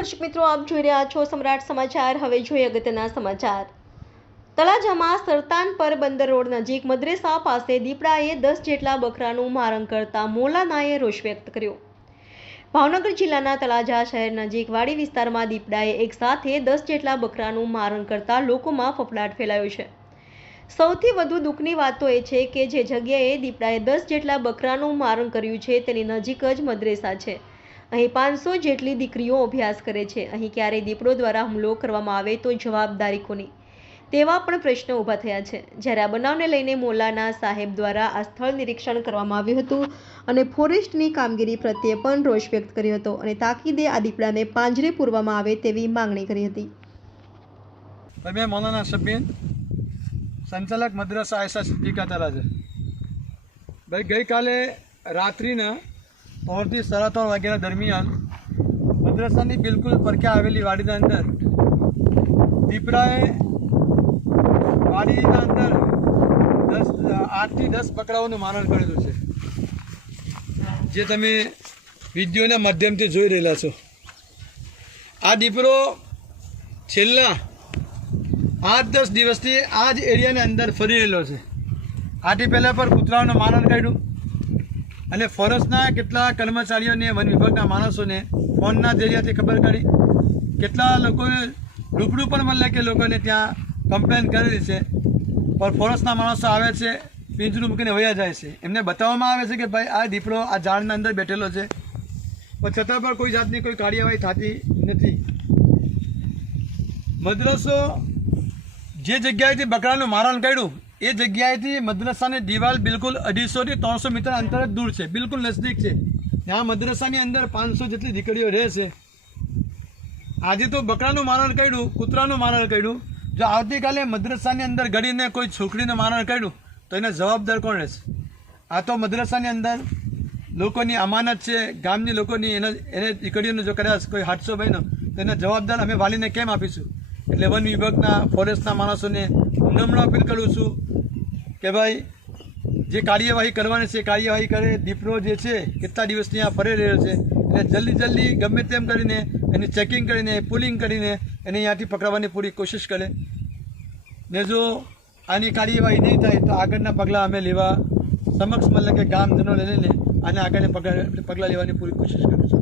દર્શક મિત્રો, આપ જોઈ રહ્યા છો સમ્રાટ સમાચાર. હવે જોઈએ અગત્યના સમાચાર. તળાજામાં સરતાનપર બંદર રોડ નજીક મદ્રેસા પાસે દીપડાએ દસ જેટલા બકરાનું મારણ કરતા મોલાનાએ રોષ વ્યક્ત કર્યો. ભાવનગર જિલ્લાના તળાજા શહેર નજીક વાડી વિસ્તારમાં દીપડાએ એક સાથે દસ જેટલા બકરાનું મારણ કરતા લોકોમાં ફફડાટ ફેલાયો છે. સૌથી વધુ દુઃખની વાત એ છે કે જે જગ્યાએ દીપડાએ દસ જેટલા બકરાનું મારણ કર્યું છે તેની નજીક જ મદ્રેસા છે. અહીં પાંચસો જેટલી દીકરીઓ અભ્યાસ કરે છે. અહીં ક્યારેય દીપડો દ્વારા હુમલો કરવામાં આવે તો જવાબદારી કોની તેવા પણ પ્રશ્નો ઊભા થયા છે. જ્યારે આ બનાવને લઈને મોલાના સાહેબ દ્વારા આ સ્થળ નિરીક્ષણ કરવામાં આવ્યું હતું અને ફોરેસ્ટની કામગીરી પ્રત્યે પણ રોષ વ્યક્ત કર્યો હતો અને તાકીદે આ દીપડાને પાંજરે પૂરવામાં આવે તેવી માંગણી કરી હતી. તમે મોલાના સભ્ય, સંચાલક મદ્રાસા આયસા સિદ્દીકા છે ભાઈ, ગઈકાલે રાત્રિના ત્રણથી સાડા ત્રણ વાગ્યાના દરમિયાન મદ્રાસાની બિલકુલ પરખ્યા આવેલી વાડીના અંદર દીપડાએ વાડીના અંદર દસ, આઠથી દસ બકરાઓનું મારણ કરેલું છે. જે તમે વિડીયોના માધ્યમથી જોઈ રહેલા છો. આ દીપડો છેલ્લા આઠ, દસ દિવસથી આ જ એરિયાની અંદર ફરી રહેલો છે. આથી પહેલાં પર કૂતરાઓનું મારણ કાઢ્યું અને ફોરેસ્ટના કેટલા કર્મચારીઓને, વન વિભાગના માણસોને ફોનના જરિયાથી ખબર કાઢી. કેટલા લોકોએ, રૂબરૂ પણ મળે કે લોકોને ત્યાં કમ્પ્લેન કરેલી છે. પણ ફોરેસ્ટના માણસો આવે છે, પિંજરું મૂકીને વયા જાય છે. એમને બતાવવામાં આવે છે કે ભાઈ, આ દીપડો આ ઝાડના અંદર બેઠેલો છે. પણ છતાં પણ કોઈ જાતની કોઈ કાર્યવાહી થતી નથી. મદ્રસો જે જગ્યાએથી બકરાનું મારણ કાઢ્યું એ જગ્યાએથી મદ્રસાની દિવાલ બિલકુલ અઢીસોથી ત્રણસો મીટર અંતર જ દૂર છે, બિલકુલ નજદીક છે. ત્યાં મદ્રસાની અંદર પાંચસો જેટલી દીકરીઓ રહે છે. આજે તો બકરાનું મારણ કર્યું, કૂતરાનું મારણ કર્યું. જો આવતીકાલે મદ્રસાની અંદર ઘડીને કોઈ છોકરીનું મારણ કર્યું, તો એને જવાબદાર કોણ રહેશે? આ તો મદ્રસાની અંદર લોકોની અમાનત છે, ગામની લોકોની એને એને દીકરીઓને જો કદાચ કોઈ હાદસો બન્યો, તો એને જવાબદાર અમે વાલીને કેમ આપીશું? એટલે વન વિભાગના, ફોરેસ્ટના માણસોને હું અપીલ કરું છું કે ભાઈ, જે કાર્યવાહી કરવાની છે કાર્યવાહી કરે. દીપડો જે છે, કેટલા દિવસથી અહીંયા ફરી રહ્યો છે. એને જલ્દી જલ્દી, ગમે તેમ કરીને, એની ચેકિંગ કરીને પુલિંગ કરીને, એને અહીંયાથી પકડવાની પૂરી કોશિશ કરે. ને જો આની કાર્યવાહી નહીં થાય, તો આગળના પગલાં અમે લેવા સમક્ષ મતલબ કે ગામજનો લઈને આને આગળને પગલાં પગલાં લેવાની પૂરી કોશિશ કરીશું.